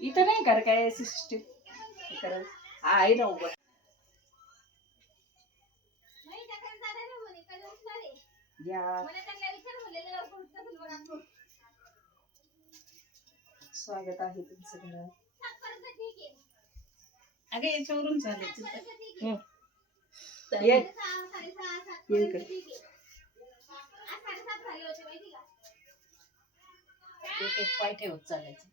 इथं नाही कर काय सिस्टीम करत आहे ना उभं. या स्वागत आहे तुमचं घरात. अगे याच्यावरून चालायचं ये इकडे. एक एक पाय ठेवत चालायचं.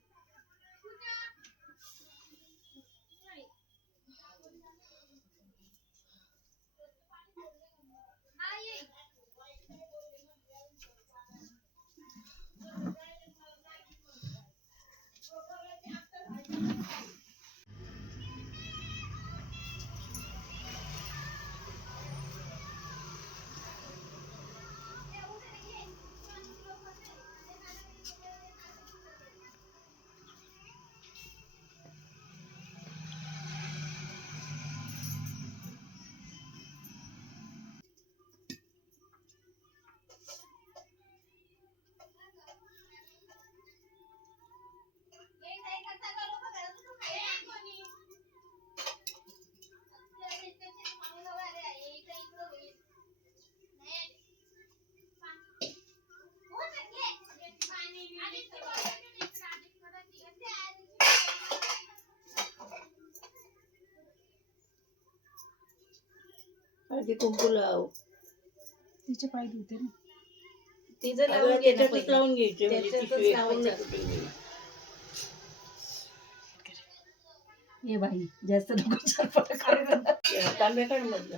हळदी कुंकू लाव. तिचे पाय धुते ना. तिचं लावून घे ना त्याच्यातच पहिले. लावून घ्यायचे म्हणजे त्याच्यातच पिशवी लावायचं. पूर्ण तुटून गेली. ये बाई जास्त नको चरपट कर. तांब्याकड मधलं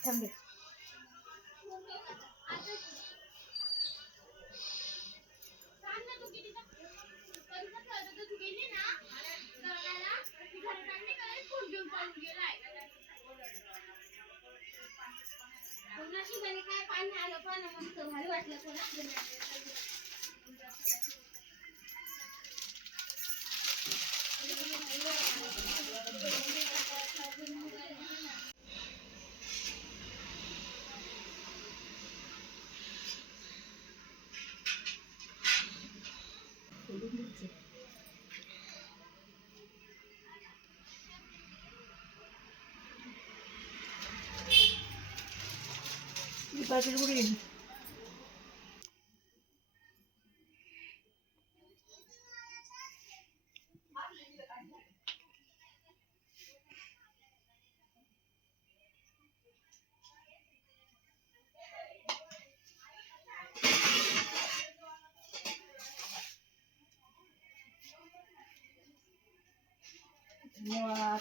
थांबे. पाकिट कुठे गेली?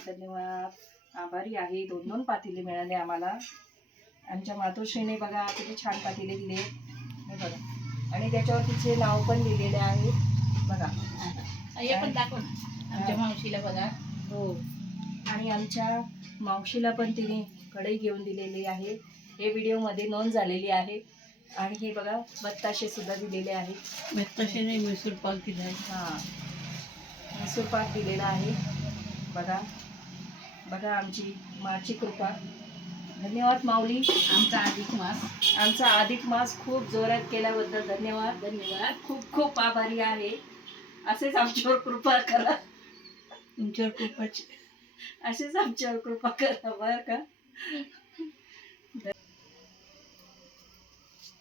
धन्यवाद. आभारी आहे. 2-2 पातेले मिळाले आम्हाला. आमच्या मातोश्रीने बघा किती छान पातेले दिले हे बघा, आणि त्याच्यावर तिचे नाव पण लिहिलेले आहे बघा. हे पण दाखव ना. आमच्या मावशीला बघा. हो, आणि आमच्या मावशीला पण तिने कढई घेऊन दिलेली आहे. हे व्हिडिओमध्ये नोंद झालेली आहे. आणि हे बघा बत्ताशे सुद्धा दिलेले आहेत. तसे नाही मैसूर पाक दिलाय. हां, मैसूर पाक दिलेला आहे बघा. बघा आमची माची कृपा. धन्यवाद माऊली. आमचा अधिक मास. आमचा अधिक मास खूप जोरात केल्याबद्दल धन्यवाद. धन्यवाद. खूप खूप आभारी आहे. असेच आमच्यावर कृपा करा. तुमच्यावर खूपच असेच आमच्यावर कृपा करा बरं का.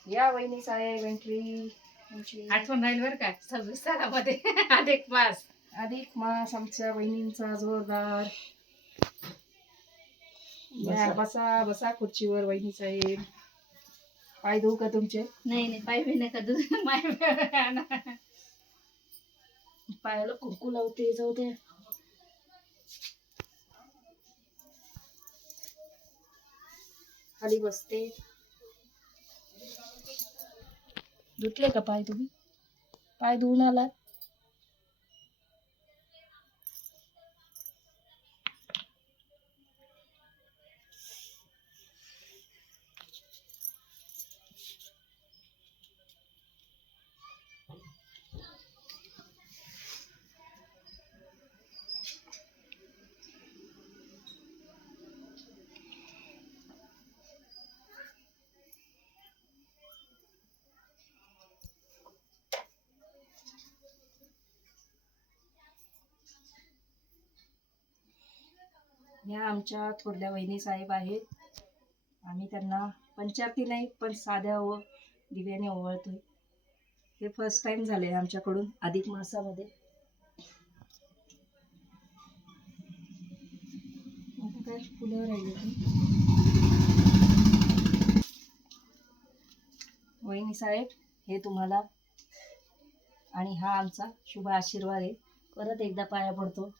या वहिनी साहेब एंट्री. आठवण राहील बरं का 26 सालामध्ये अधिक मास. अधिक मास आमच्या वहिनींचा जोरदार. या, बसा बसा खुर्चीवर वहिनी साहेब. पाय धुवू का तुमचे? नाही नाही, पाय बी नका दूध माय. पायाला कुंकू लावते, जाऊ दे. खाली बसते. धुतले का पाय तुम्ही? पाय धुवून आलात? ह्या आमच्या थोरल्या वहिनी साहेब आहेत. आम्ही त्यांना पंचारती नाही पण साध्या दिव्याने ओवाळतोय. हे फर्स्ट टाइम झाले आमच्याकडून अधिक मासामध्ये. आता काय फुलं राहिले ते. वहिनी साहेब हे तुम्हाला, आणि हा आमचा शुभ आशीर्वाद आहे. परत एकदा पाया पडतो.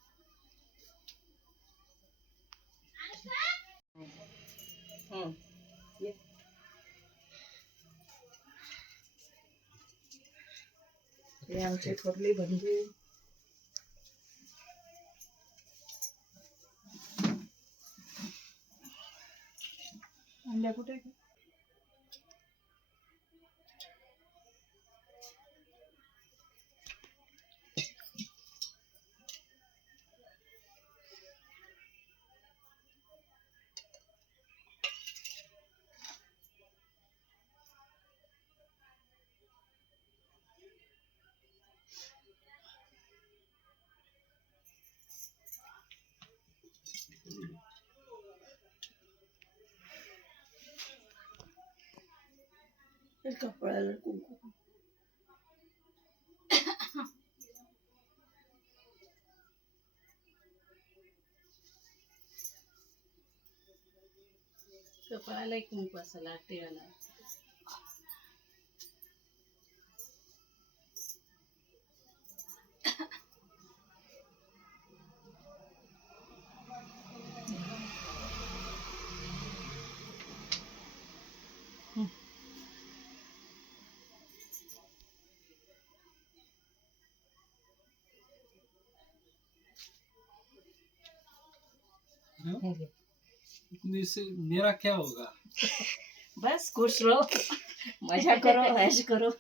हे आमचे थोरले बंधू. अंड्या कुठे? कपड्याला कुंकू. कपाळाला एक कुंकू असायला टिळाला. मेरा क्या होगा? बस खुश रहो, मजा करो, ऐश करो.